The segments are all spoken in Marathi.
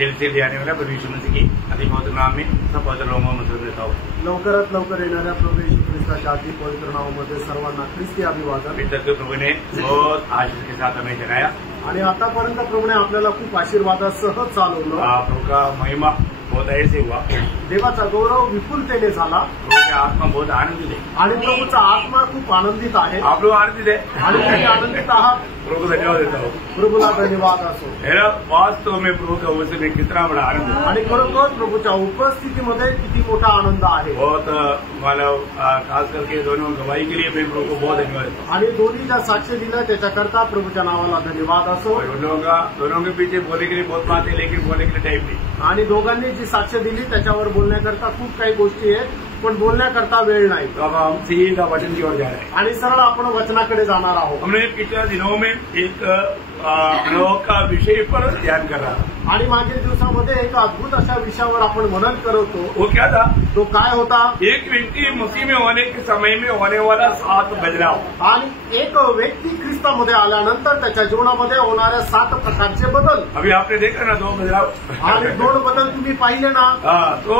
जल्द से आने वाला प्रभु यीशु मसीह की अति पवित्र नाम में सब पवित्र लोगों में देता हूँ। लवकरात लवकर येणाऱ्या प्रभू येशू ख्रिस्ताच्या अति पवित्र नावामध्ये सर्वांना ख्रिस्ती अभिवादन। अभी तक प्रभु ने बहुत आशीष के साथ हमें जगाया आणि आतापर्यंत प्रभूने आपल्याला खूप आशीर्वादासह चालवलं। प्रभु का महिमा बहुत ऐसे हुआ, देवाचा गौरव विपुलतेने झाला। प्रभु की आत्मा बहुत आनंदित है आणि प्रभूचा आत्मा खूप आनंदित आहे। आप लोग आनंदित है आणि तुम्ही आनंदित आहात। प्रभु को धन्यवाद देता हूँ। प्रभूला धन्यवाद असो। मेरा वास्तव में प्रभु का उपस्थिति में कितना बड़ा आनंद है आणि खरोखर प्रभूच्या उपस्थितीमध्ये किती मोठा आनंद आहे। बहुत मतलब खास करके दोनों गवाही के लिए मैं प्रभु को बहुत धन्यवाद देता हूँ। आणि दोन्ही ज्या साक्ष दिल्या त्याच्याकरता प्रभूच्या नावाला धन्यवाद असो। दोनों के पीछे बोलने के लिए बहुत बात है, लेकिन बोलने के लिए टाइम नहीं। आणि दोघांनी जी साक्ष दिली त्याच्यावर बोलण्याकरता खूप काही गोष्टी आहेत, पण बोलण्याकरता वेळ नाही। तो अब हम सीधा वचन की ओर जा रहे हैं आणि सरळ आपण वचनाकडे जाणार आहोत। हमने पिछले दिनों में एक अनोखा विषय पर ध्यान कर रहा था आणि मागील दिवसामध्ये एक अद्भुत अशा विषयावर आपण मनन करत होतो। वो क्या था? तो काय होता? एक व्यक्ति मसीह में होने के समय में होने वाला 7 बदलाव। आणि एक व्यक्ती ख्रिस्तामध्ये आल्यानंतर त्याच्या जीवनामध्ये होणाऱ्या 7 प्रकारचे बदल। अभी आपने देखा ना 2 बदलाव आणि 2 बदल तुम्ही पाहिले ना। तो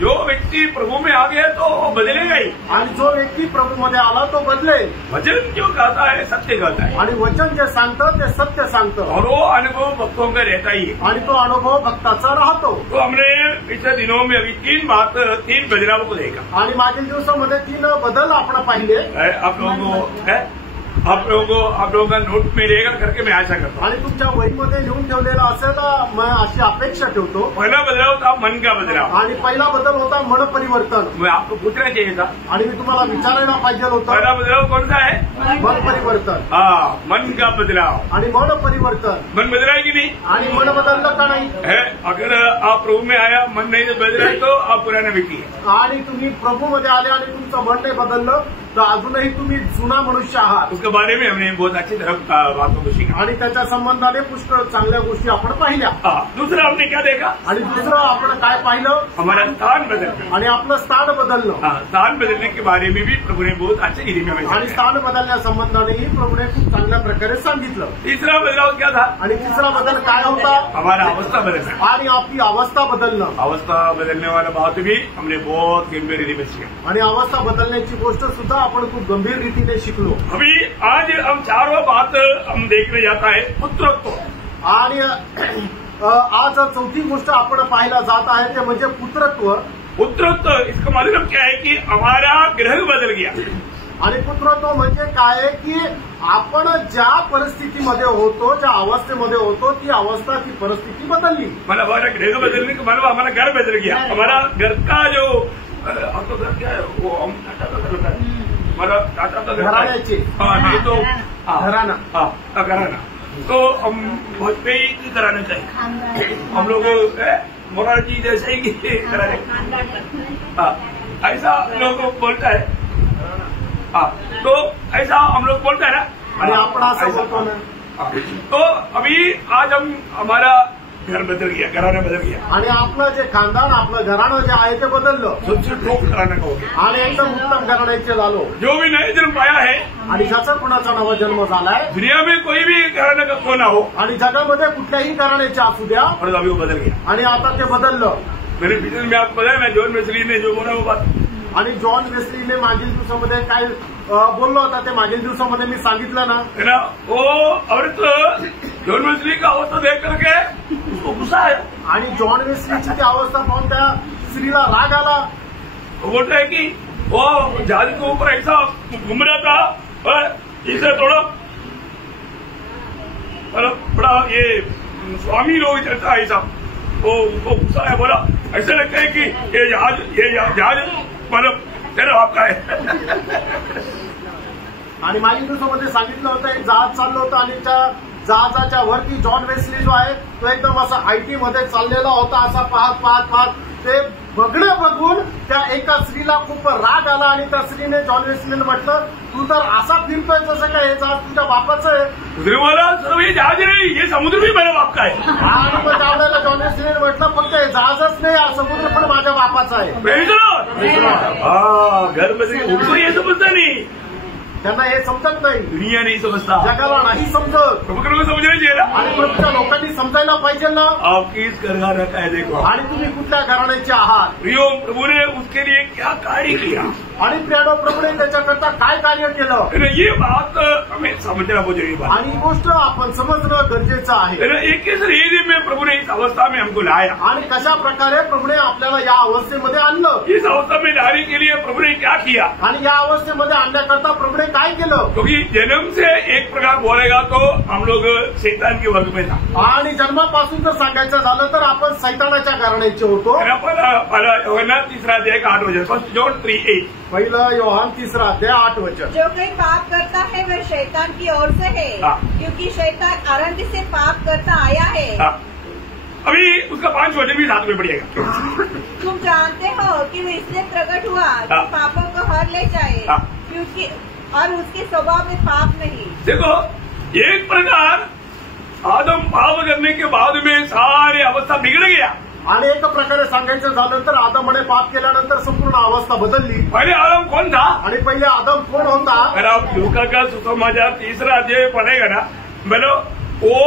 जो व्यक्ति प्रभु में आ गया तो बदलेगा ही, आणि जो व्यक्ती प्रभूमध्ये आला तो बदलेल। वचन जो कहता है सत्य कहता है आणि वचन जे सांगतं ते सत्य सांगतं और वो अनुभव भक्तों का रहता ही है आणि तो अनुभव भक्ताचा राहतो। तो हमने पिछले दिनों में अभी 3 बदलावों को देखा आणि मागील दिवसामध्ये 3 बदल आपण पाहिले। आप लोगों का नोट में रहेगा करके मैं आशा करता हूँ आणि तुमच्या वहीमध्ये लिहून ठेवलेला असेल तर मैं अशी अपेक्षा ठेवतो। पहला बदलाव था मन का बदलाव आणि पहिला बदल होता मन परिवर्तन। मैं आपको पूछना चाहिए था आणि मी तुम्हाला विचारायला पाहिजे होतं पहला बदलाव कौन सा है? मन परिवर्तन। मन का बदलाव आणि मन परिवर्तन। मन बदला है कि नहीं? आणि मन बदललं का नाही? अगर आप प्रभु में आया मन नहीं बदला तो आप पुराना व्यक्ति है। आणि तुम्ही प्रभूमध्ये आले आणि तुमचं मन नाही बदललं तर अजूनही तुम्ही जुना मनुष्य आहात। उसके बारे में हमने बहुत अच्छी तरह बातों को सीखा आणि त्याच्या संबंधाने पुष्कळ चांगल्या गोष्टी आपण पाहिल्या। दूसरा हमने क्या देखा? आणि दुसरं आपण काय पाहिलं? हमारा स्थान बदलना आणि आपलं स्थान बदलणं। स्थान बदलने के बारे में भी प्रभु ने बहुत अच्छी रीति में आणि स्थान बदलण्या संबंधानेही प्रभूने खूप चांगल्या प्रकारे सांगितलं। तीसरा बदलाव क्या था? आणि तिसरा बदल काय होता? हमारा अवस्था बदलना आणि आपली अवस्था बदलणं। अवस्था बदलने वाला बात भी हमने बहुत गंभीर रीति में सीखा आणि अवस्था बदलण्याची गोष्ट सुद्धा आपण खूप गंभीर रीतीने शिकलो। अभी आज हम 4वां बात हम देखने जाता है पुत्रत्व। आणि आज 4थी गोष्ट आपण पाहायला जात आहे ते म्हणजे पुत्रत्व। पुत्रत्व इसका मतलब क्या है कि हमारा ग्रह बदल गया। आणि पुत्रत्व म्हणजे काय की आपण ज्या परिस्थितीमध्ये होतो, ज्या अवस्थेमध्ये होतो, ती अवस्था ती परिस्थिती बदलली। मतलब हमारा ग्रह बदलने का मतलब हमारा घर बदल गया। हमारा घर का जो आपका घर क्या है वो हम घराण्याचे नहीं तो घराना तो हम बहुत पे ही कराना चाहिए। हम लोग मोरारजी जैसे ही कराने ऐसा लोग बोलता है। तो ऐसा हम लोग बोलते हैं ना। आणि आपण असं बोलतो ना। तो अभी आज हम हमारा घर बदल गया, घराना बदल गया आणि आपलं जे खानदान आपलं घराणं जे आहे ते बदललं। सबसे टॉप घराना का हो गया आणि एकदम उत्तम घराण्याचे झालो। जो भी नए जन्म पाया है आणि ज्याचा कुणाचा नवा जन्म झालाय, दुनिया में कोई भी घराना का क्यों ना हो, आणि जगामध्ये कुठल्याही घराण्याचे असू द्या, और अभी वो बदल गया। आणि आता ते बदललं। मेरे पिछले में आपको बताया ना जॉन वेस्ली ने जो बोला वो बात। आणि जॉन वेस्लीने मागील दिवसामध्ये काय बोललो होता ते मागील दिवसामध्ये मी सांगितलं ना। वो औरत जॉन वेस्ली का अवस्था देख करके उसको गुस्सा आया। आणि जॉन वेस्लीची ती अवस्था पाहून त्या स्त्रीला राग आला। वो बोलता है कि वो जहाज के ऊपर ऐसा घूम रहा था, इसे थोड़ा बड़ा ये स्वामी लोग चलता है ऐसा। वो उनको गुस्सा है, बोला ऐसा लगता है कि ये जहाज मतलब तेरा आपका है। आणि मागील दिवसामध्ये सांगितलं होतं एक जहाज चाललं होतं आणि त्या जहाजाच्या वरती जॉन वेस्ली जो आहे तो एकदम असा आयटी मध्ये चाललेला होता। असा पाहत ते बघणं बघून त्या एका स्त्रीला खूप राग आला आणि त्या स्त्रीने जॉन वेस्लीने म्हटलं तू तर असा फिरतोय जसं काय हे जहाज तुझ्या बापाचं आहे। सर्व हे जहाज नाही, हे समुद्र भी मेरा बाप का है। आणि मग त्यावेळेला जॉन वेस्लीने म्हटलं फक्त हे जहाजच नाही, हा समुद्र पण माझ्या बापाचा आहे। घर बदल ये समजता नहीं। त्यांना हे समजत नाही, दुनिया नहीं समझता, जगाला नाही समजत. प्रभु को समझना चाहिए ना. आणि प्रभूच्या लोकांनी समजायला पाहिजे ना. आप किस घराना का है देखो, आणि तुम्ही कुठल्या घराण्याचे आहात. प्रियो प्रभु ने उसके लिए क्या कार्य किया, आणि प्रियानो प्रभूने त्याच्याकरता काय कार्य केलं. ये बात हमें समझना बहुत जरूरी बात. आणि ही गोष्ट आपण समजणं गरजेचं आहे. एक रेडी में प्रभु ने इस अवस्था में हमको लाया. आणि कशा प्रकारे प्रभूने आपल्याला या अवस्थेमध्ये आणलं. इस अवस्था में लाने के लिए प्रभु ने क्या किया. आणि या अवस्थेमध्ये आणण्याकरता प्रभूने काय केलं. क्योंकि जन्म से एक प्रकार बोलेगा तो हम लोग शैतान के वर्ग में था. आणि जन्मापासून जर सांगायचं झालं तर आपण सैतानाच्या घराण्याचे होतो. पहिला 3 अध्याय 8 वचन, 1 John 3:8. पहिलं योहान 3 अध्याय 8 वचन. जो कोई पाप करता है वह शैतान की ओर से है, क्योंकि शैतान आरंभ से पाप करता आया है. अभी उसका 5 वचन भी साथ में पड़ेगा. तुम जानते हो कि वो इसलिए प्रकट हुआ कि पापों को हर ले जाए, क्योंकि और उसके स्वभाव में पाप नहीं. देखो, एक प्रकार आदम पाप करने के बाद में सारी अवस्था बिगड़ गया. आणि एक प्रकारे सांगायचं झालं तर आदमने पाप केल्यानंतर संपूर्ण अवस्था बदलली. पहले आदम कौन था. आणि पहिले आदम कोण होता. अगर आप लूका का सुसमाचार 3 अध्याय पढ़ेगा ना, बोलो वो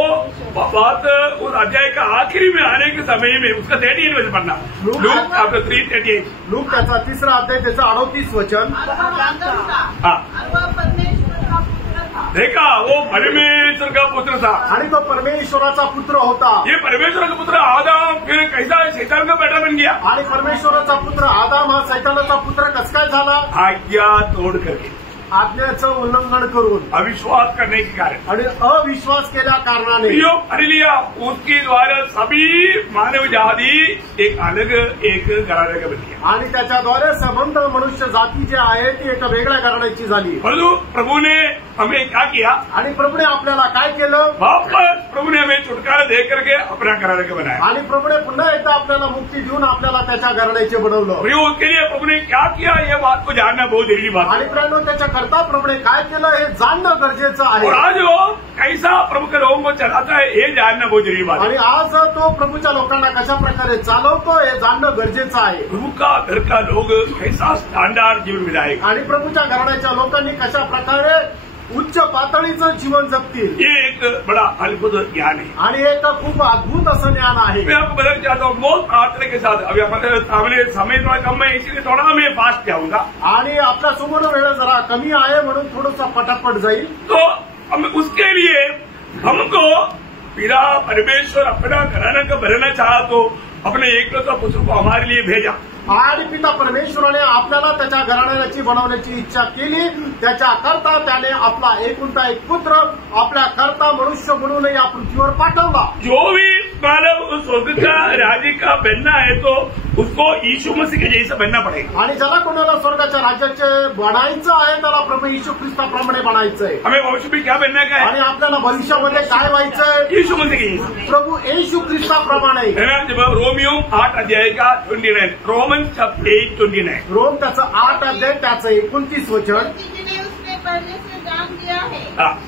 बात उस अध्याय का आखिरी में आने के समय में उसका 38 वचन पढ़ना. Luke chapter 3:38. लूक त्याचा 3 अध्याय त्याचं 38 वचन. देखा, वो परमेश्वर का पुत्र था. आणि तो परमेश्वराचा पुत्र होता. ये परमेश्वर का पुत्र आदम फिर कैसा शैतान का बेटा बन गया. आणि परमेश्वराचा पुत्र आदम हा सैतानाचा पुत्र कसं काय झाला. आज्ञा तोड करके, आज्ञेचं उल्लंघन करून, अविश्वास करने के कारण, आणि अविश्वास केल्या कारणाने लिया उसके द्वारा सभी मानव जाति एक अलग एक घराणे का बन गया. आणि त्याच्याद्वारे संबंध मनुष्य जाती जे आहे ती एका वेगळ्या घराण्याची झाली. परंतु प्रभु ने हमें क्या किया. आणि प्रभूने आपल्याला काय केलं. वापस प्रभु ने हमें छुटकारा दे करके अपना घराणे का बनाया. आणि प्रभूने पुन्हा एकदा आपल्याला मुक्ती देऊन आपल्याला त्याच्या घराण्याचे बनवलं. उसके लिए प्रभु ने क्या किया, ये बात को जानना बहुत जरूरी बात. आणि प्रियानो त्याच्याकरता प्रभूने काय केलं हे जाणणं गरजेचं आहे. और आज वो कैसा प्रभु के लोगों को चलाता है ये जानना बहुत जरूरी बात. आणि आज तो प्रभूच्या लोकांना कशा प्रकारे चालवतो हे जाणणं गरजेचं आहे. प्रभु का घर का लोग कैसा स्टँडर्ड जीवन बिताएगा. आणि प्रभूच्या घराण्याच्या लोकांनी कशा प्रकारे उच्च पातळीचं जीवन जगतील. ये एक बड़ा अद्भुत ज्ञान है. आणि एक खूप अद्भुत असं ज्ञान आहे. मैं आपको बताना चाहता हूँ बहुत प्रार्थना के साथ. अभी हमारे सामने समय थोड़ा कम है, इसलिए थोड़ा मैं फास्ट जाऊंगा. आणि आपल्या समोर वेळ जरा कमी आहे म्हणून थोडंसं पटापट जाईल. तो हम उसके लिए हमको पिता परमेश्वर अपना घराना का भरना चाहा तो अपने एकलौता पुत्र को हमारे लिए भेजा. आणि पिता परमेश्वराने आपल्याला त्याच्या घराण्याची बनवण्याची इच्छा केली. त्याच्याकरता त्याने आपला एकुलता एक पुत्र आपल्या करता मनुष्य म्हणून या पृथ्वीवर पाठवला. जो भी मानव स्वर्ग का राज्य का बनना है तो उसको यीशु मसीह के जैसा बनना पड़ेगा. आणि ज्याला कोणाला स्वर्गाच्या राज्याचे बनायचं आहे त्याला प्रभू येशू ख्रिस्ताप्रमाणे बनायचं आहे. हमें भविष्य में क्या बनना है. आणि आपल्याला भविष्यामध्ये काय व्हायचंय. यीशु मसीह के जैसा, प्रभू येशू ख्रिस्ताप्रमाणे. रोमियो 8 अध्याय का 29. रोमन 8:29. रोम त्याचं 8 अध्याय त्याचं 29 वचन. उसने परमेश्वर जान दिया है,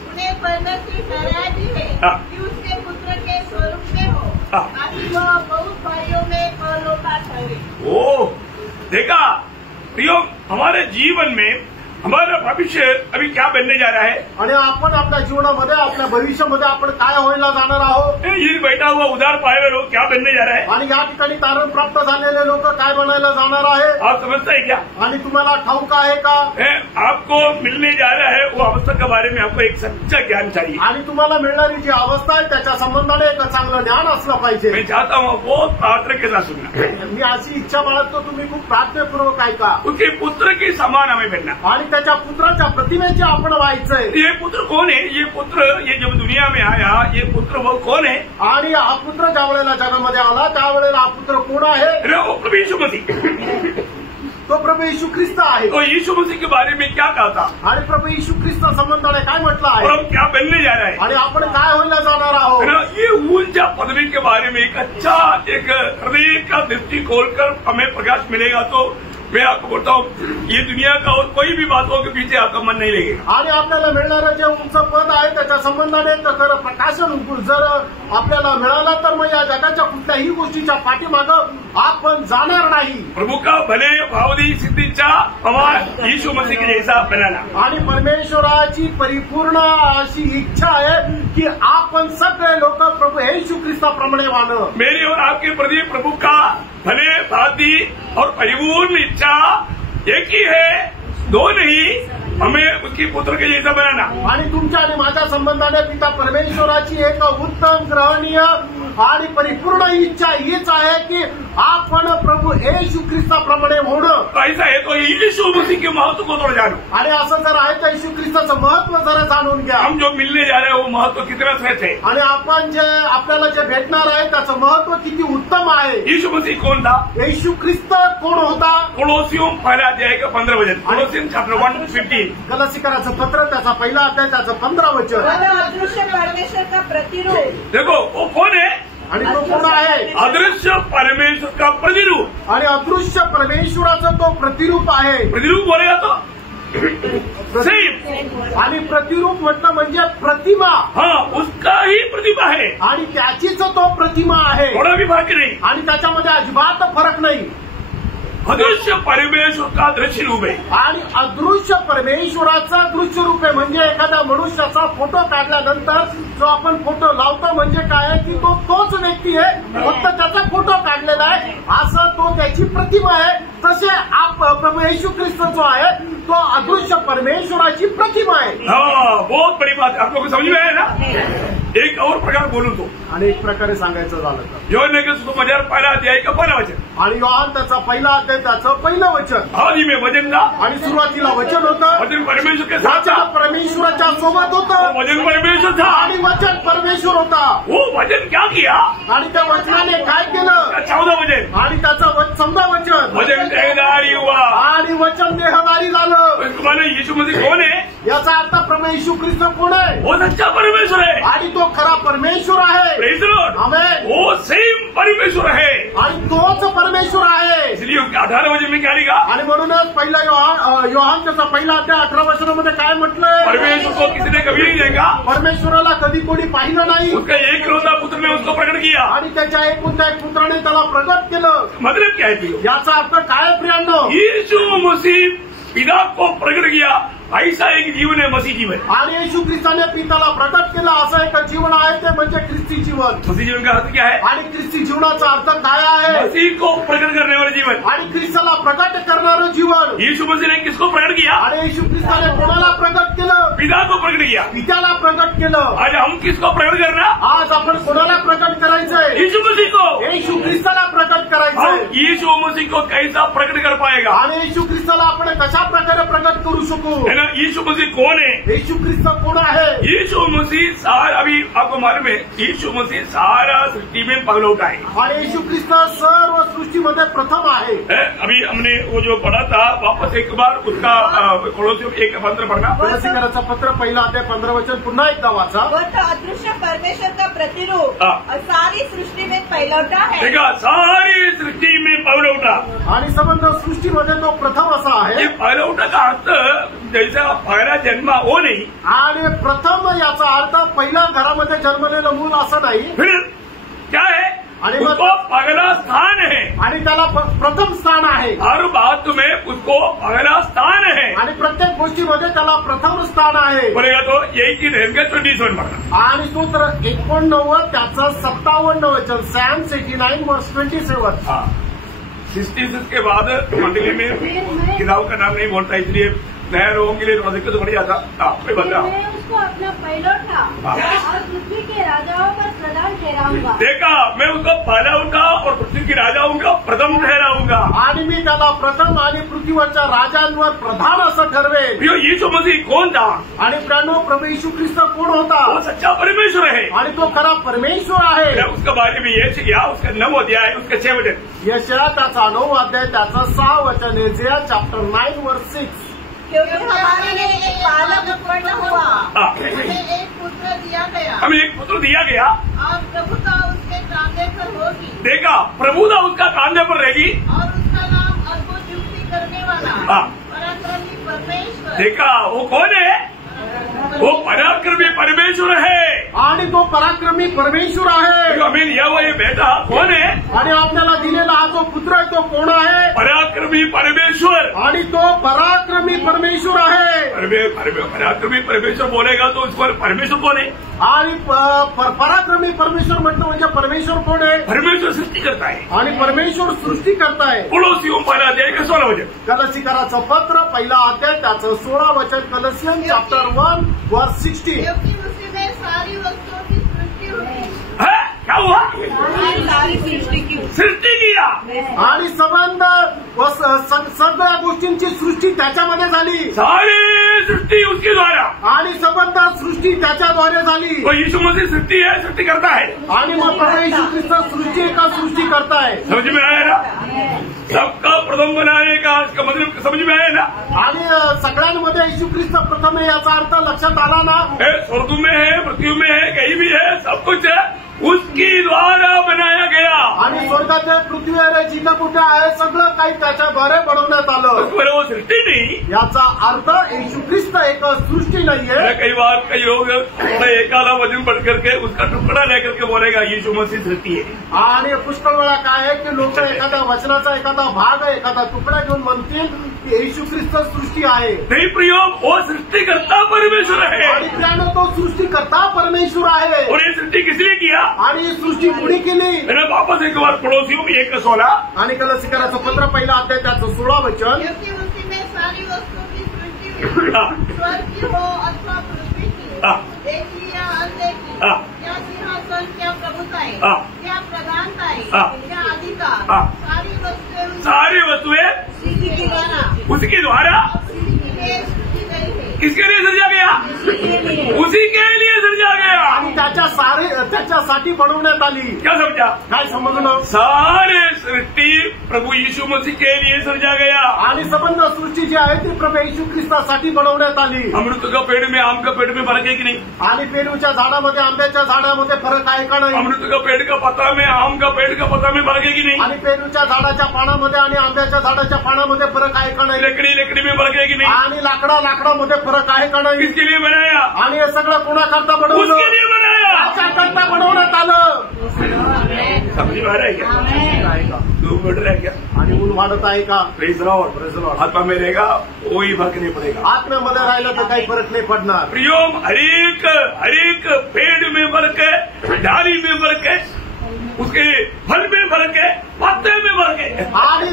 उन्हें परमेश्वर ठहराया भी है कि उसके पुत्र के स्वरूप में हो, ताकि वह बहुत भाइयों में अलोका ठहरे. ओ देखा प्रियो, हमारे जीवन में हमारा भविष्य अभी क्या बनने जा रहा है. आणि आपण आपल्या जीवनामध्ये आपल्या भविष्यामध्ये आपण काय व्हायला जाणार आहोत. ये बैठा हुआ उधार पाए हुए लोग क्या बनने जा रहा है. आणि या ठिकाणी तारण प्राप्त झालेले लोक काय बनायला जाणार आहे. आप समझते हैं क्या. आणि तुम्हाला ठाऊक आहे का. आपको मिलने जा रहा है वो अवस्था के बारे में आपको एक सच्चा ज्ञान चाहिए. आणि तुम्हाला मिळणारी जी अवस्था आहे त्याच्या संबंधाने एक चांगलं ज्ञान असलं पाहिजे. मैं चाहता हूँ बहुत प्रार्थना के साथ सुनना. मी अशी इच्छा बाळगतो तुम्ही खूप प्रार्थनापूर्वक ऐका. उसके पुत्र के समान हमें बनना. आणि त्याच्या पुत्राच्या प्रतिमेचे आपण व्हायचंय. ये पुत्र कौन है. ये पुत्र ये जब दुनिया में आया ये पुत्र वो कौन है. आणि हा पुत्र ज्या वेळेला जगामध्ये आला त्यावेळेला हा पुत्र कोण आहे. वो प्रभु यीशु मसीह. तो प्रभू येशू ख्रिस्त आहे. तो यीशु मसीह के बारे में क्या कहा था. आणि प्रभू येशू ख्रिस्त संबंधाने काय म्हटलं आहे. और हम क्या बनने जा रहे हैं. आणि आपण काय व्हायला जाणार आहोत. ये ऊंचा पदवी के बारे में एक अच्छा एक हृदय का दृष्टि खोलकर हमें प्रकाश मिलेगा तो मैं आपको बोलता हूँ ये दुनिया का और कोई भी बातों के पीछे आपका मन नहीं लगेगा। आणि आपल्याला मिळणारं जे उंच पद आहे त्याच्या संबंधाने तर खरं प्रकाशन जर आपल्याला मिळालं तर मग या जगाच्या कुठल्याही गोष्टीच्या पाठीमागं आपण जाणार नाही। प्रभु का भले भावनी सिद्धीचा प्रमाण यीशु मसीह के जैसा बनाना, आणि परमेश्वराची परिपूर्ण अशी इच्छा आहे की आपण सगळे लोक प्रभू येशू ख्रिस्ताप्रमाणे वाढो। मेरी और आपके प्रति प्रभु का भले भांति और परिपूर्ण इच्छा एक ही है, दो नहीं, हमें उसकी पुत्र के जैसा बनाना। आणि तुमच्या आणि माझ्या संबंधाने पिता परमेश्वराची एक उत्तम ग्रहणीय आणि परिपूर्ण इच्छा हीच आहे की आपण प्रभू येशू ख्रिस्ताप्रमाणे होणं। ऐसा है तो यीशु मसीह के महत्व को थोड़ा जानो। आणि असं जर आहे तर येशू ख्रिस्ताचं महत्व जरा जाणून घ्या। हम जो मिलने जा रहे हैं वो महत्व कितना सच है, आणि आपण जे आपल्याला जे भेटणार आहे त्याचं महत्व किती उत्तम आहे। यीशु मसीह कौन था? येशू ख्रिस्त कोण होता? कोलोसियों पहला अध्याय का 15 वचन, कोलोसियन चैप्टर 1:15। गलातिकराचं पत्र त्याचा पहिला अध्याय त्याचं 15 वचन। अदृश्य परमेश्वर का प्रतिरूप। देखो वो कौन है? आणि तो कोण आहे? अदृश्य परमेश्वर का प्रतिरूप। आणि अदृश्य परमेश्वराचा तो प्रतिरूप आहे। प्रतिरूप बोलेगा तो सेम, आणि प्रतिरूप म्हटलं म्हणजे प्रतिमा। हाँ उसका ही प्रतिमा है, आणि त्याचीच तो प्रतिमा आहे, थोड़ा भी फर्क नहीं। आणि त्याच्यामध्ये अजिबात फरक नाही। अदृश्य परमेश्वर का दृश्य रूप है, आणि अदृश्य परमेश्वराचा दृश्य रूप आहे म्हणजे एखाद्या मनुष्याचा फोटो काढल्यानंतर जो आपण फोटो लावतो म्हणजे काय आहे की तो तोच व्यक्ती आहे, फक्त त्याचा फोटो काढलेला आहे असं तो त्याची प्रतिमा आहे। तसे प्रभू येशू ख्रिस्त जो आहे तो अदृश्य परमेश्वराची प्रतिमा आहे। हाँ बहुत बड़ी बात है, आप लोग को समझ में आया ना। एक और प्रकार बोलूं तो, आणि एक प्रकारे सांगायचं झालं तर योहन्ने के सुसमाचार पहला अध्याय का 15 वचन, आणि योहान त्याचा पहिला अध्याय त्याचं पहिलं वचन। आदि में वचन था, आणि सुरुवातीला वचन होतं, वचन परमेश्वर के साथ था, वचन परमेश्वराच्या सोबत होतं, वचन परमेश्वर था, आणि वचन परमेश्वर होता। वो वचन क्या किया? आणि त्या वचनाने काय केलं? 14 वचन, आणि त्याचं 14 वचन, वचन देहधारी हुआ। आणि वचन देहधारी झालं। इसको माने यीशु मसीह कौन है? याचा अर्थ प्रभू येशू ख्रिस्त कोण आहे? वो सच्चा परमेश्वर है, आणि तो खरा परमेश्वर आहे। Praise the lord. आमेन। वो सेम परमेश्वर है, आणि तोच परमेश्वर आहे। इसलिए उसके 18 वचन में क्या लिखा? आणि म्हणूनच पहिला योहान त्याचा पहिला अध्याय 18 वचनामध्ये काय म्हटलंय? परमेश्वर को किसी ने कभी नहीं देखा, परमेश्वराला कधी कोणी पाहिलं नाही, उसका एक रोजा पुत्र ने उसको प्रकट किया। आणि त्याच्या एकुलत्या एक पुत्राने त्याला प्रगट केलं। मतलब क्या है प्रियो? याचा अर्थ काय आहे प्रियांनो? यीशु मसीह पिता को प्रकट किया, ऐसा एक जीवन है मसीह जीवन। आणि येशू ख्रिस्ताने पिताला प्रकट केलं असं एक जीवन आहे ते म्हणजे ख्रिस्ती जीवन। मसीह जीवन का अर्थ क्या है? आणि ख्रिस्ती जीवनाचा अर्थ काय आहे? मसीह को प्रकट करने वाला जीवन। आणि ख्रिस्ताला प्रकट करणारं जीवन। यीशु मसीह ने किसको प्रकट किया? आणि येशू ख्रिस्ताने कोणाला प्रकट केलं? पिता को प्रकट किया। पित्याला प्रकट केलं। आज हम किसको प्रकट करना? आज आपण कोणाला प्रकट करायचंय? यीशु मसीह को। येशू ख्रिस्ताला प्रकट करायचंय। हम यीशु मसीह को कैसा प्रकट कर पाएगा? आणि येशू ख्रिस्ताला आपण कशा प्रकारे प्रकट करू शकू? है ना? यीशु मसीह कौन है? येशू ख्रिस्त कोण आहे? यीशु मसीह सारा, अभी आपको मालूम है यीशु मसीह सारा सृष्टि में पहला उठा है। आणि येशू ख्रिस्त सर्व सृष्टीमध्ये प्रथम आहे। अभी हमने वो जो पढ़ा था वापस एक बार उसका कोलोसियों 1:15 पढ़ना। गलातिकराचं पत्र पहिला अध्याय 15 वचन पुन्हा एकदा वाचा। वो तो अदृश्य परमेश्वर का प्रतिरूप और सारी सृष्टि में पहलौठा है। देखा, सारी सृष्टि में पहला उठा। आणि संबंध सृष्टीमध्ये तो प्रथम असा आहे। ये पहला उठा का अर्थ जैसा पहला जन्म वो नहीं, आणि प्रथम याचा अर्थ पहिल्या घरामध्ये जन्मलेलं मूल असं नाही। फिर क्या है? आणि उसको पहला स्थान है, आणि त्याला प्रथम स्थान आहे। हर बात में उसको पहला स्थान है। आणि प्रत्येक गोष्टीमध्ये त्याला प्रथम स्थान आहे। बोलेगा तो यही चीज है 27 पढ़ना। आणि स्तोत्र 89 त्याचं 57 वचन, सॅम्स 89 वर्स 27। 66 के बाद मंडली में किताब का नाम नहीं बोलता, इसलिए नया लोगों के लिए थोड़ा दिक्कत बढ़ जाता। कोई बता, मैं उसको अपना पहलौठा और पृथ्वी के राजाओं पर प्रधान ठहराऊंगा। देखा, मैं उसको पहला उठा और पृथ्वी की राजाओं का प्रथम ठहराऊंगा। आणि मी त्याला प्रथम आणि पृथ्वीवरच्या राजांवर प्रधान असं ठरवेन। प्रियो, यीशु मसीह कौन था? आणि प्राणो प्रभू येशू ख्रिस्त कोण होता? वो सच्चा परमेश्वर है, आणि तो खरा परमेश्वर आहे। उसके बारे में ये किया, उसका 9 अध्याय उसके 6 वचन, यशया त्याचा 9 अध्याय त्याचं 6 वचन, यशया चॅप्टर 9 वर्स 6। क्योंकि हमारे लिए एक बालक उत्पन्न हुआ, हमें हमें एक पुत्र दिया गया एक पुत्र दिया गया और प्रभुता उसके कांधे पर होगी। देखा, प्रभुता उसका कांधे पर रहेगी और उसका नाम अद्भुत युक्तिकार करने वाला हाँ। पराक्रमी परमेश्वर। देखा वो कौन है? वो पराक्रमी परमेश्वर है। आणि तो पराक्रमी परमेश्वर आहे. आमीन. यावं हे बेटा कोण आहे? आणि आपल्याला दिलेला हा जो पुत्र आहे तो कोण आहे? पराक्रमी परमेश्वर. आणि तो पराक्रमी परमेश्वर आहे. पराक्रमी परमेश्वर बोलेगा तो उस पर परमेश्वर कौन है? आणि पराक्रमी परमेश्वर म्हटलं म्हणजे परमेश्वर कोण आहे? परमेश्वर सृष्टी करता है. आणि परमेश्वर सृष्टी करताय. कोलोसियों पहिला अध्याय का 16 वचन. कलसीकराचं पत्र पहिला अध्याय त्याचं 16 वचन. कलसियन चॅप्टर 1 वर्स 16. क्योंकि उसी में सारी वस्तुओं की सृष्टि हुई। है? क्या हुआ? सारी सृष्टि की सृष्टी किया. आणि संबंध व सगळ्या गोष्टींची सृष्टी त्याच्यामध्ये झाली. सारी सृष्टि उसके द्वारा. आणि संबंध सृष्टी त्याच्याद्वारे झाली. तो यीशु मसीह सृष्टि है, सृष्टी करता है. आणि मग प्रभू येशू ख्रिस्त सृष्टी एका सृष्टी करताय. समझ में आया ना? सबका प्रथम बनाने का इसका मतलब समझ में आया ना? आणि सगळ्यांमध्ये येशू ख्रिस्त प्रथम आहे याचा अर्थ लक्षात आला ना? स्वर्ग में है, पृथ्वी में है, कहीं भी है, सब कुछ है उसकी द्वारा बनाया गया. आणि स्वर्गाच्या पृथ्वीवर जिथं कुठे आहे सगळं काही त्याच्याद्वारे बनवण्यात आलं. वो सृष्टि नहीं. याचा अर्थ येशू ख्रिस्त एक सृष्टी नाहीये. कई बार कई लोग एक आधा वचन पढ़ करके उसका टुकड़ा लेकर के बोलेगा यीशु मसीह सृष्टि है. आणि पुष्कळ वेळा काय आहे की लोक एखाद्या वचनाचा एखादा भाग एखादा तुकडा घेऊन म्हणतील की येशू ख्रिस्त सृष्टी आहे. नहीं प्रियो, वो सृष्टि करता परमेश्वर है. आणि त्यानं तो सृष्टी करता परमेश्वर आहे. और ये सृष्टि किसने किया? आणि सृष्टी कुणी केली? मैंने वापस एक बार पड़ोसियों में 1:16. आणि कलसीकराचं पत्र पहिला अध्याय त्याचं 16 वचन. क्योंकि उसी में सारी वस्तुओं की सृष्टि हुई। स्वर्ग की हो अथवा पृथ्वी की, देखी या अनदेखी, क्या सिंहासन, क्या प्रभुताएं, क्या प्रधानताएं, क्या अधिकार, सारी वस्तुएं उसके द्वारा उसके द्वारा सृष्टि गई है। किसके लिए सृजा गया? उसी के लिए सृजा गया. आणि त्याच्यासाठी बनवण्यात आली. क्या समझा? काय समजलं? सारे सृष्टि प्रभु यीशु मसीह के लिए सृजा गया. आणि संबंध सृष्टी जी आहे ती प्रभू येशू ख्रिस्तासाठी बनवण्यात आली. अमृत का पेड़ में आम का पेड़ में फर्क है कि नहीं? आणि पेरूच्या झाडामध्ये आंब्याच्या झाडामध्ये फरक आहे का नाही? अमृत का पेड़ का पत्ता में आम का पेड़ का पत्ता में फर्क है कि नहीं? आणि पेरूच्या झाडाच्या पानामध्ये आणि आंब्याच्या झाडाच्या पानामध्ये फरक आहे का नाही? लकड़ी में फर्क है कि नहीं? आणि लाकडामध्ये फरक आहे का नाही? किसके लिए बनाया? आणि हे सगळं कोणाकरता बनवलं? उसके लिए बनाया. त्याच्याकरता बनवण्यात आलं. समझ में आ रहा है क्या? धूप बढ़ रहा है क्या? आणि ऊन वाढत आहे का? Praise Lord. आत्मा में रहेगा कोई फर्क नहीं पड़ेगा. आत्म्यामध्ये राहिलं तर काही फरक नाही पडणार. प्रियो, हर एक पेड़ में फर्क है, डाली में फर्क है, उसके फल में फर्क है, पत्ते में फर्क है. आणि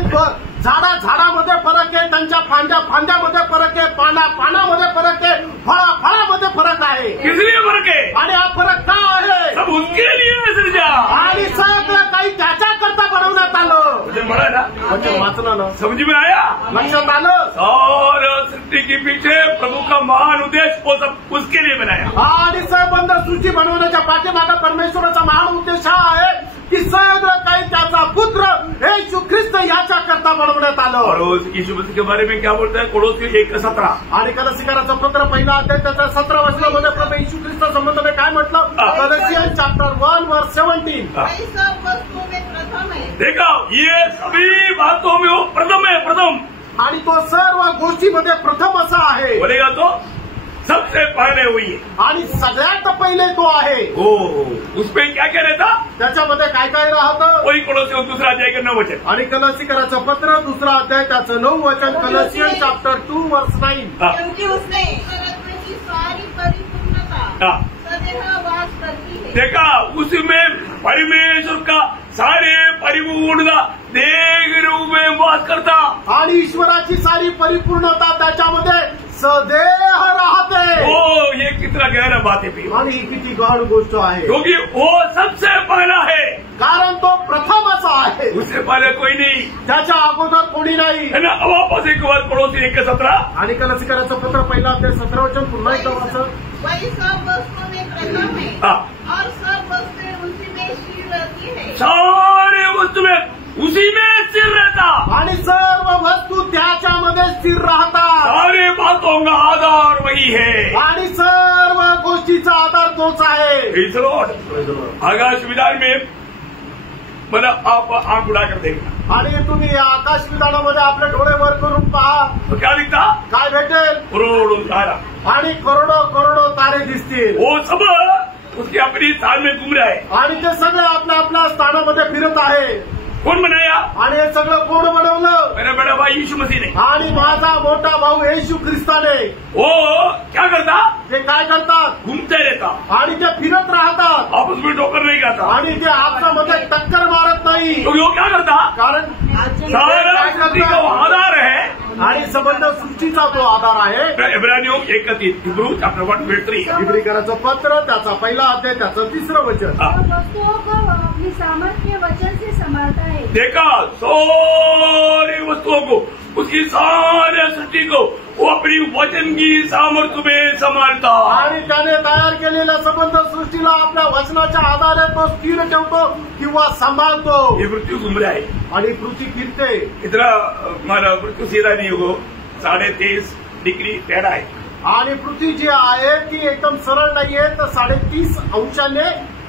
झाडामध्ये फरक आहे, त्यांच्या फांद्यामध्ये फरक आहे, पानामध्ये फरक आहे, फळामध्ये फरक आहे. किसलिए फर्क है? आणि हा फरक का आहे? सब उसके लिए सृजा. आणि सगळं काही त्याच्याकरता बनवण्यात आलं. मुझे बड़ा ना म्हणजे वाचलं ना? समझ में आया? लक्षात आलं? और सृष्टि के पीछे प्रभु का महान उद्देश्य वो सब उसके लिए बनाया. आणि संबंध सृष्टी बनवण्याच्या पाठीमागे परमेश्वराचा महान उद्देश हा आहे की सगळं काही त्याचा पुत्र येशू ख्रिस्त याच्याकरता बनवण्यात आलं. और यीशु मसीह के बारे में क्या बोलता है? कोलोसियों 1:17. आणि कलसीकराचं पत्र पहिला अध्याय त्याच्या 17 वचनामध्ये प्रभू येशू ख्रिस्त संबंधाने काय म्हटलं? कलसियन चॅप्टर 1 वर्स 17. वही सब वस्तुओं में प्रथम है। देखा, ये सभी बातों में वो प्रथम है. प्रथम. आणि तो सर्व गोष्टीमध्ये प्रथम असा आहे. बोलेगा तो सबसे पहले हुई है. आणि सगळ्यात पहिले तो आहे. हो, उसमें क्या क्या रहता? त्याच्यामध्ये काय काय राहतं? वही कोलोसियों 2 अध्याय का 9 वचन. आणि कलसीकराचं पत्र 2 अध्याय त्याचं 9 वचन. कलसियन चॅप्टर 2 वर्स 9. क्योंकि उसने परमेश्वर की सारी परिपूर्णता सदैव वास करती है। देखा, उसमें परमेश्वर का सारे परिपूर्णता देह रूप में वास करता. आणि ईश्वराची सारी परिपूर्णता त्याच्यामध्ये सदैव राहते. ओ, ये कितना गहरा बात है प्रिय. आणि ही किती गहन गोष्ट आहे. क्योंकि वो सबसे पहला है. कारण तो प्रथम असा आहे. उससे पहले कोई नहीं. त्याच्या अगोदर कोणी नाही. है ना? वापस एक बार कोलोसी 1:17. आणि कलसीकराचं पत्र पहिला अध्याय 17 वचन पुन्हा एकदा वाचन. वही सब वस्तुओं में प्रथम है और सब वस्तुएं उसी में स्थिर रहती है। सारे वस्तु में उसी में स्थिर रहता. आणि सर्व वस्तू त्याच्यामध्ये स्थिर राहतात. सारे बातों का आधार वही है. आणि सर्व गोष्टीचा आधार तोच आहे. Praise Lord. आकाश विधान में मतलब आप आंख उड़ाकर देखना. आणि तुम्ही या आकाश विधानामध्ये आपले डोळे वर करून पहा, तो क्या दिखता? काय भेटेल? करोड़ों तारा, आणि करोडो करोडो तारे दिसतील. वो सब उसकी अपनी स्थान में घूम रहा है. आणि ते सगळे आपल्या आपल्या स्थानामध्ये फिरत आहे. कौन बनाया? आणि हे सगळं कोण बनवलं? मेरा बड़ा भाई यीशु मसीह ने. आणि माझा मोठा भाऊ येशू ख्रिस्ताने. वो क्या करता? ते काय करतात? घूमते रहता, आणि ते फिरत राहतात. आपस में ठोकर नहीं खाता. आणि ते आपसामध्ये टक्कर मारत नाही. तो वो क्या करता? कारण सारा सृष्टि का वो आधार है. आणि संबंध सृष्टीचा तो आधार आहे. इब्रानियों 1:30, हिब्रू चैप्टर 1:3. इब्रिकराचं पत्र त्याचा पहिला अध्याय त्याचं 3रं वचन. जो वस्तुओं को अपनी सामर्थ्य वचन से संभालता है. देखा सारी वस्तुओं को, उसकी सारी सृष्टि को वो अपनी वचन की सामर्थ्य में संभालता. आणि त्याने तयार केलेल्या संबंध सृष्टीला आपल्या वचनाच्या आधारे तो स्थिर ठेवतो किंवा सांभाळतो. ये मृत्यु घूम रहा है. आणि पृथ्वी फिरते. इतना हमारा मृत्यु सीधा नहीं हो, 23.5 डिग्री टेढ़ा है. आणि पृथ्वी जी आहे ती एकदम सरळ नाहीये, तर 30.5 अंशाने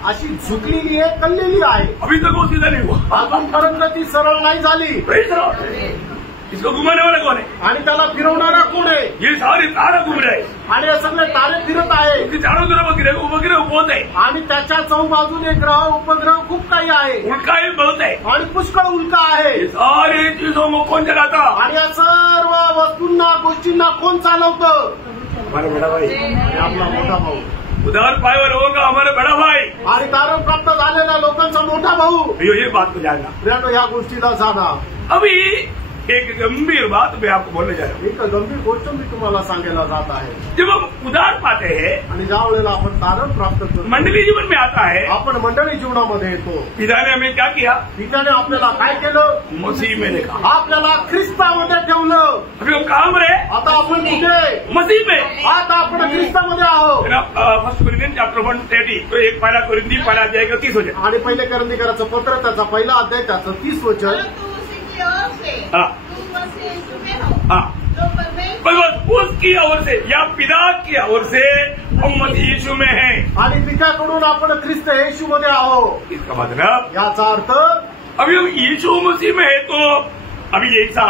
अशी झुकलेली आहे, कललेली आहे. अभी तक वो सीधा नहीं हुआ. अजूनपर्यंत ती सरळ नाही झाली. Praise the Lord. इसको घुमाने वाला कौन है? आणि त्याला फिरवणारा कोण आहे? ये सारे तारा घूम रहे हैं. आणि हे सगळे तारे फिरत आहे. इसके चारों तरफ उपग्रह बहुत है. आणि त्याच्या चौबाजूने ग्रह उपग्रह खूप काही आहे. उल्का ही बहुत है. आणि पुष्कळ उल्का आहे. ये सारे चीजों को कौन चलाता? आणि या सर्व वस्तूंना गोष्टींना कोण चालवतं? हमारा बड़ा भाई, आणि आपला मोठा भाऊ. उधार पाए हुए लोगों का हमारा बड़ा भाई. आणि तारण प्राप्त झालेल्या लोकांचा मोठा भाऊ. ये बात को जानना. या गोष्टीला जाणा. अभी एक गंभीर बात मैं आपको बोलने जा रहा हूँ. एक गंभीर गोष्ट मी तुम्हाला सांगायला जात आहे. जब हम उधार पाते हैं, आणि ज्या वेळेला आपण तारण प्राप्त करतो, मंडली जीवन में आता है, आपण मंडळी जीवनामध्ये येतो. पिता ने हमें क्या किया? पित्याने आपल्याला काय केलं? मसीह में देखा. आपल्याला ख्रिस्तामध्ये ठेवलं. अभी हम कहाँ रहे? आता आपण कुठे? मसीह में. आता आपण ख्रिस्तामध्ये आहोत. 1 कोरिन्थियन चैप्टर 1:30, तो एक पहला कोरिन्थी पहला अध्याय का 30 वचन. आणि पहिले करंदीकराचं पत्र त्याचा पहिला अध्याय त्याचं 30 वचन. परंतु उसी की ओर से हाँ. तुम मसीह यीशु में हो, हाँ. जो परमेश्वर बस उसकी ओर से या पिता की ओर से हम मसीह यीशु में हैं. आणि पित्याकडून आपण ख्रिस्त येशूमध्ये आहोत. इसका मतलब याचा अर्थ अभी हम यीशु मसीह में है. तो अभी ऐसा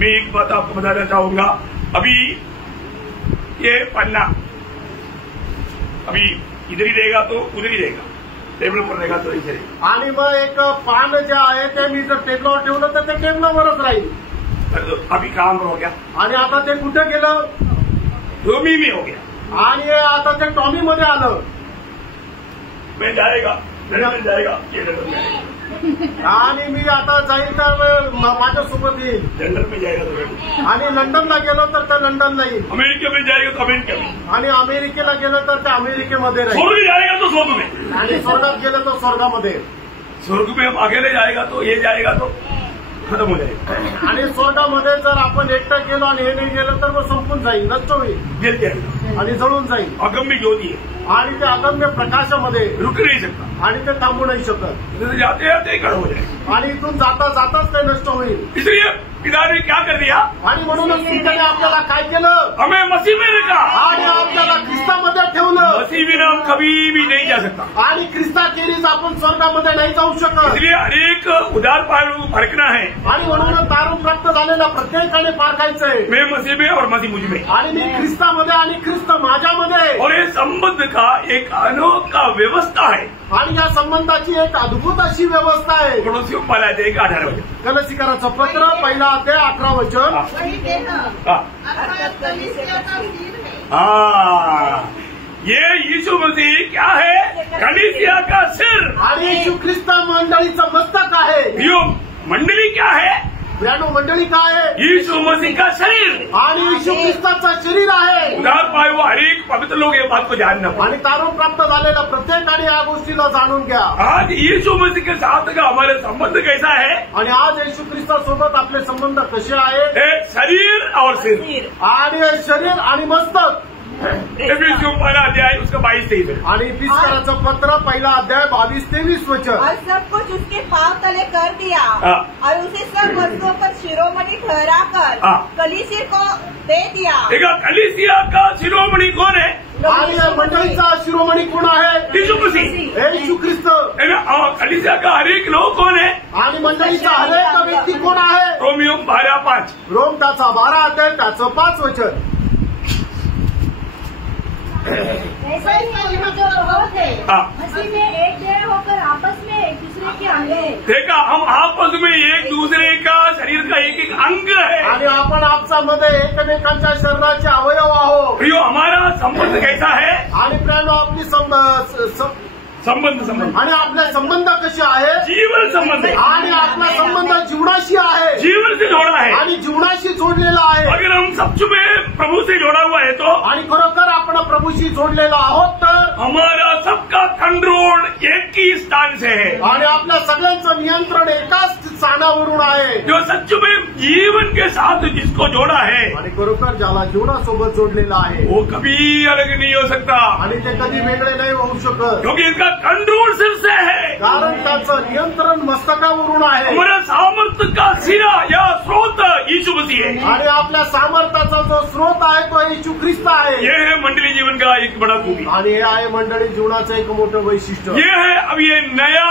मैं एक बात आपको बताना चाहूंगा. अभी ये पन्ना अभी इधर ही रहेगा तो उधर ही रहेगा, टेबल पर रहेगा तो इधर रहेगा. आणि मग एक पान जे आहे ते मी जर टेबलावर ठेवलं तर ते टेबलावरच राहील. तो अभी काम हो गया, आणि आता ते कुठे गेलं? भूमि में हो गया. आणि आता ते टॉमी मध्ये आलं. मैं जाएगा लंदन जाएगा, ये लंदन जाएगा. आणि मी आता जाईल तर माझ्यासोबत येईल. लंदन में जाएगा तो लंदन, आणि लंडनला गेलो तर ते लंडनला येईल. अमेरिका में जाएगा तो अमेरिका में, आणि अमेरिकेला गेलं तर ते अमेरिकेमध्ये राहील. स्वर्ग जाएगा तो स्वर्ग में, आणि स्वर्गात गेलं तर स्वर्गामध्ये. स्वर्ग में हम अकेले जाएगा तो ये जाएगा तो खत्म हो जाएगा. आणि स्वर्गामध्ये जर आपण एकटं गेलो आणि हे नाही गेलं तर मग संपून जाईल, नष्ट होईल जल जाएगा. आणि जळून जाईल. अगम्य ज्योति है, आणि ते अगम्य प्रकाशामध्ये रुक नहीं सकता. आणि ते थांबू नाही शकत. इधर जाते जाते ही खड़ा हो जाएगा. आणि इथून जाता जाताच ते नष्ट होईल. इसलिए पिता ने क्या कर दिया? आणि म्हणूनच पित्याने आपल्याला काय केलं? हमें मसीह में रखा. आणि आपल्याला ख्रिस्तामध्ये ठेवलं. मसीह बिना हम कभी भी नहीं जा सकता. आणि ख्रिस्ताखेरीज आपण स्वर्गामध्ये नाही जाऊ शकत. इसलिए अनेक उदार पालू फरकना है. आणि म्हणून तारून प्राप्त झालेला प्रत्येकाने पारखायचंय. मैं मसीह में और मसीह मुझ में. आणि मी ख्रिस्तामध्ये आणि ख्रिस्त माझ्यामध्ये. और ये संबंध का एक अनोखा व्यवस्था है. आणि या संबंधाची एक अद्भुत अशी व्यवस्था आहे. पड़ोसियों को पहला देगा 18 वचन. कलसीकराचं पत्र पहिला अध्याय 18 वचन. वही देह हाँ. अर्थात कलीसिया का सिर है. हाँ, ये यीशु मसीह क्या है? कलीसिया का सिर. आणि येशू ख्रिस्त मंडळीचं मस्तक आहे. यो मंडली क्या है? ब्रॅनो मंडळी काय आहे? यीशु मसीह का शरीर. आणि येशू ख्रिस्ताचं शरीर आहे. उधार पाए हुआ हर एक पवित्र लोग ये बात को जानना. आणि तारून प्राप्त झालेल्या प्रत्येकाने या गोष्टीला जाणून घ्या. आज यीशु मसीह के साथ का हमारे संबंध कैसा है? आणि आज येशू ख्रिस्तासोबत आपले संबंध कसे आहेत? एक शरीर और सिर. आणि हे शरीर आणि मस्तक. जो पहला अध्याय उसका 22-23. आणि फिसकराचं पत्र पहिला अध्याय 22-23 वचन. और सब कुछ उसके पांव तले कर दिया और उसे सब वस्तुओं पर शिरोमणि ठहरा कर कलीसिया को दे दिया. देखा, कलीसिया का शिरोमणि कौन है? आणि या मंडळीचा शिरोमणी कोण आहे? यीशु मसीह. येशू ख्रिस्त. कलीसिया का हर एक लोग कौन है? आणि मंडळीचा हर एक व्यक्ती 5। रोम त्याचा 12 अध्याय त्याचं 5 वचन। ऐसा ही हम जो बहुत है मसीह में एक देह होकर आपस में एक दूसरे के अंग है। देखा, हम आपस में एक दूसरे का शरीर का एक एक अंग है आणि आपण आपसामध्ये एकमेकांच्या शरीराचे अवयव आहोत। प्रियो, हमारा संबंध कैसा है? आणि प्रेरणा आपली संबंध आणि आपले संबंध कसे आहे? जीवन संबंध है। आणि आपला संबंध जीवनाशी आहे, जीवन से जोड़ा है। आणि जीवनाशी जोडलेला आहे। अगर हम सच में प्रभु से जोड़ा हुआ है तो आणि खरोखर आपण प्रभूशी जोडलेला आहोत तर हमारा सबका कंट्रोल एक ही स्थान से है। आणि आपल्या सगळ्यांचं नियंत्रण एकाच स्थानावरून आहे। जो सच में जीवन के साथ जिसको जोड़ा है आणि खरोखर ज्याला जीवनासोबत जोडलेला आहे वो कभी अलग नहीं हो सकता, आणि ते कधी वेगळे नाही होऊ शकत, क्योंकि इसका कंट्रोल सिर से है। कारण त्याचं नियंत्रण मस्तकावरून आहे। हमारा सामर्थ्य का सिरा या स्रोत यीशु मसीह है। आणि आपल्या सामर्थ्याचा जो स्रोत आहे तो येशू ख्रिस्त आहे। ये है मंडली जीवन का एक बड़ा खूबी। आणि हे आहे मंडळी जीवनाचं एक मोठं वैशिष्ट्य। ये है अब ये नया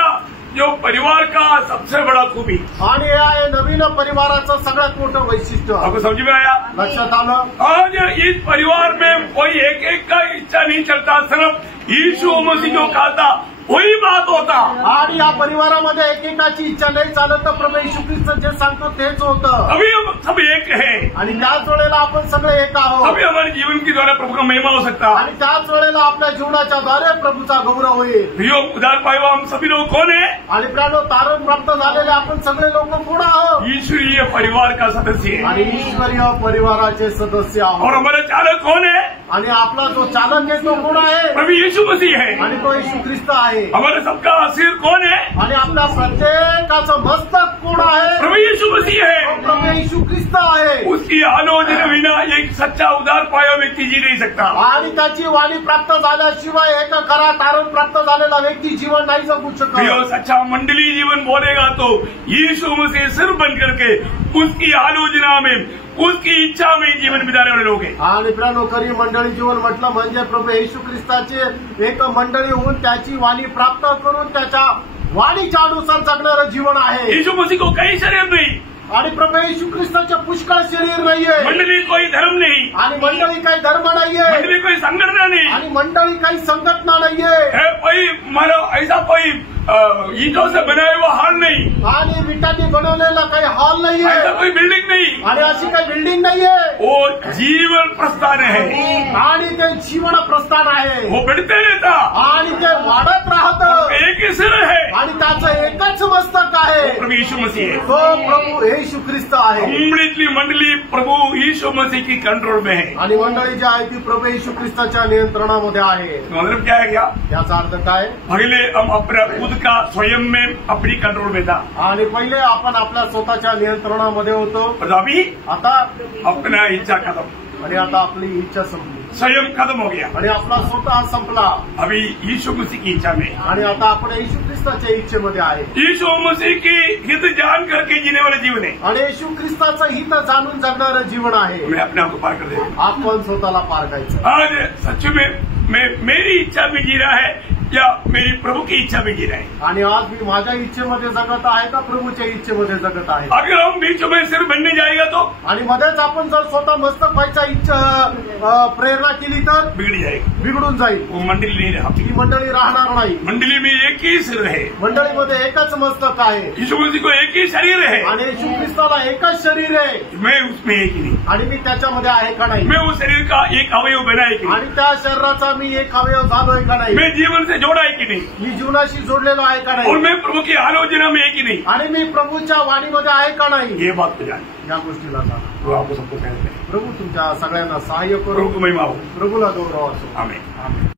जो परिवार का सबसे बड़ा खूबी। आणि हे आहे नवीन परिवाराचं सगळ्यात मोठं वैशिष्ट्य। आपको समझ में आया? लक्षात आलं? आज इस परिवार में कोई एक एक का इच्छा नहीं चलता, सिर्फ यीशु मसीह जो खाता वही बात होता। आणि या परिवारामध्ये एकेकाची इच्छा नाही चालत तर प्रभू येशू ख्रिस्त जे सांगतो तेच होतं। अभी हम सब एक है, आणि त्याच वेळेला आपण सगळे एक आहोत। अभी हमारे जीवन के द्वारा प्रभु का महिमा हो सकता। आणि त्याच वेळेला आपल्या जीवनाच्या द्वारे प्रभूचा गौरव होईल। प्रियो, उदार पायो हम सभी लोग कौन है? आणि प्राणो तारण प्राप्त झालेले आपण सगळे लोक कोण आहोत? ईश्वरीय परिवार का सदस्य है। आणि ईश्वरीय परिवाराचे सदस्य और आहोत। हमारा चालक कौन है? आणि आपला जो चालक आहे तो कोण आहे? प्रभु यीशु मसीह है। आणि तो येशू ख्रिस्त आहे। हमारे सबका सिर कौन है? आणि आपल्या प्रत्येकाचं मस्तक कोण आहे? प्रभु यीशु मसीह तो है। प्रभू येशू ख्रिस्त आहे। उसकी आलोचना बिना एक सच्चा उदार पाया व्यक्ति जी नहीं सकता। आणि त्याची वाणी प्राप्त झाल्याशिवाय एक खरा तारण प्राप्त झालेला व्यक्ती जीवन नाही जगू प्रियो, शकत। सच्चा मंडली जीवन बोलेगा तो यीशु मसीह सिर बन करके उसकी आलोचना में, उसकी इच्छा में जीवन बिताने वाले लोग हैं। आणि प्रियानो, खरी मंडळी जीवन म्हटलं म्हणजे प्रभू येशू ख्रिस्ताचे एक मंडळी होऊन त्याची वाणी प्राप्त करून त्याच्या वाणीच्या अनुसार जगणारं जीवन आहे। यीशु मसीह को कई शरीर नहीं, आणि प्रभू येशू ख्रिस्ताचे पुष्कळ शरीर नाहीये। मंडली कोई धर्म नहीं, आणि मंडळी काही धर्म नाहीये। मंडली कोई संगठन नहीं, आणि मंडळी काही संघटना नाहीये। है कोई मतलब ऐसा कोई ईंटों से बनाया हुआ हॉल नहीं, आणि विटांनी बनवलेला काही हॉल ऐसा नाहीये। कोई बिल्डिंग नहीं, आणि अशी काही बिल्डिंग नाहीये। वो जीवन प्रस्थान है। आणि ते जीवन प्रस्थान आहे। वो बढ़ते रहता, आणि ते वाढत राहतं। एक ही सिर है, आणि त्याचं एकच मस्तक आहे, प्रभु यीशु मसीह है। तो प्रभू येशू ख्रिस्त आहे। कंप्लीटली मंडली प्रभु यीशु मसीह की कंट्रोल में है। आणि मंडळी जी आहे ती प्रभू येशू ख्रिस्ताच्या नियंत्रणामध्ये आहे। मतलब क्या है? क्या याचा अर्थ काय? पहले हम अपना खुद का स्वयं में अपनी कंट्रोल में था, आणि पहिले आपण आपल्या स्वतःच्या नियंत्रणामध्ये होतो। और अभी आता अपना इच्छा खत्म, आणि आता आपली इच्छा संपली, स्वयं खत्म हो गया। आणि आपला स्वतः संपला। अभी यीशु मसीह की इच्छा में, आणि आता आपण येशू ख्रिस्ताच्या इच्छेमध्ये आहे। यीशु मसीह की हित जान करके जीने वाले जीवन है। आणि येशू ख्रिस्ताचं हित जाणून जगणारं जीवन आहे। मैं अपने आप को पार कर दे। आपण स्वतःला पार करायचं। आज सच में मैं मेरी इच्छा में जी रहा है या मेरी प्रभु की इच्छा में जी रहा है? आणि आज मी माझ्या इच्छेमध्ये जगत आहे का प्रभूच्या इच्छेमध्ये जगत आहे? अगर हम बीच में सिर बनने जाएगा तो आणि मध्येच आपण जर स्वतः मस्तक व्हायचा प्रेरणा केली तर बिगड़ जाएगा, बिघडून जाईल। वो मंडली नहीं रहा। ही मंडळी राहणार नाही। मंडली में एक ही सिर है, मंडळीमध्ये एकच मस्तक आहे। यीशु मसीह को एक ही शरीर है, आणि येशू ख्रिस्ताला एकच शरीर आहे। मैं उसमें एक ही नहीं, आणि मी त्याच्यामध्ये आहे का नाही? मैं उस शरीर का एक अवयव बना है कि नहीं, आणि त्या शरीराचा मी एक अवयव झालोय का नाही? मैं जीवन से जोड़ा है कि नहीं, मी जीवनाशी जोडलेलो आहे का और नाही? मैं प्रभु की आलोचना में एक ही नहीं। आणि मी प्रभूच्या वाणीमध्ये आहे का नाही? ये बात को जान, या गोष्टीला जाणा। तो आपको सबको कहते हैं प्रभू तुमच्या सगळ्यांना सहाय्य प्रभु करू। को महिमा हो। प्रभूला गौरव असो। आमीन। आमेन।